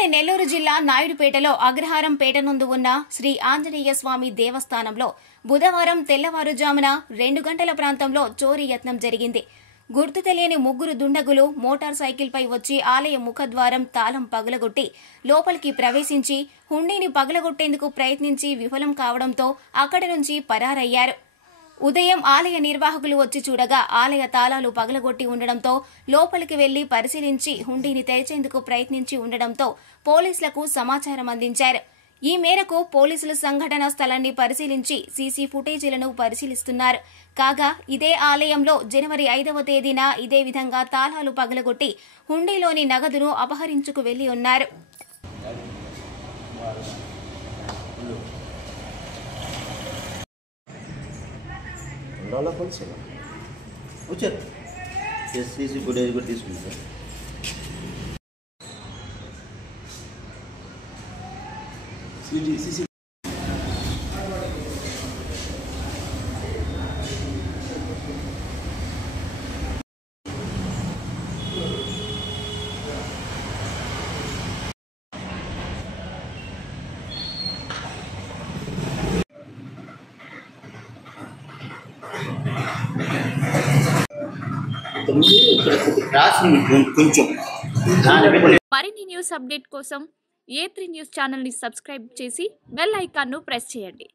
ఉమ్మడి నెల్లూరు జిల్లా నాయుడుపేటలో అగ్రహారంపేట నందు ఉన్న శ్రీ ఆంజనేయ స్వామి దేవస్థానంలో బుధవారం తెల్లవారుజామున 2 గంటల ప్రాంతంలో చోరీ యత్నం జరిగింది. గుర్తు తెలియని ముగ్గురు దుండగులు మోటార్ సైకిల్పై వచ్చి ఆలయ ముఖద్వారం తాళం పగలగొట్టి లోపలికి ప్రవేశించి హుండీని పగలగొట్టేందుకు ప్రయత్నించి విఫలం కావడంతో అక్కడి నుంచి పరారయ్యారు. ఉదయం ఆలయ నిర్వాహకులు వచ్చి చూడగా ఆలయ తాళాలు పగలగొట్టి ఉండడంతో లోపలికి వెళ్లి పరిశీలించి హుండీని తెరిచేందుకు ప్రయత్నించి ఉండడంతో పోలీసులకు సమాచారం అందించారు. ఈ మేరకు పోలీసులు సంఘటనా స్థలాన్ని పరిశీలించి సీసీ ఫుటేజీలను పరిశీలిస్తున్నారు. కాగా ఇదే ఆలయంలో జనవరి 5వ తేదీన ఇదే విధంగా తాళాలు పగలగొట్టి హుండీలోని నగదును అపహరించుకు వెళ్లి ఉన్నారు. సీసీ ఫుటేజ్ కూడా తీసుకుంటారు. మరిన్ని న్యూస్ అప్డేట్ కోసం A3 న్యూస్ ఛానల్ ని సబ్స్క్రైబ్ చేసి బెల్ ఐకాన్ ను ప్రెస్ చేయండి.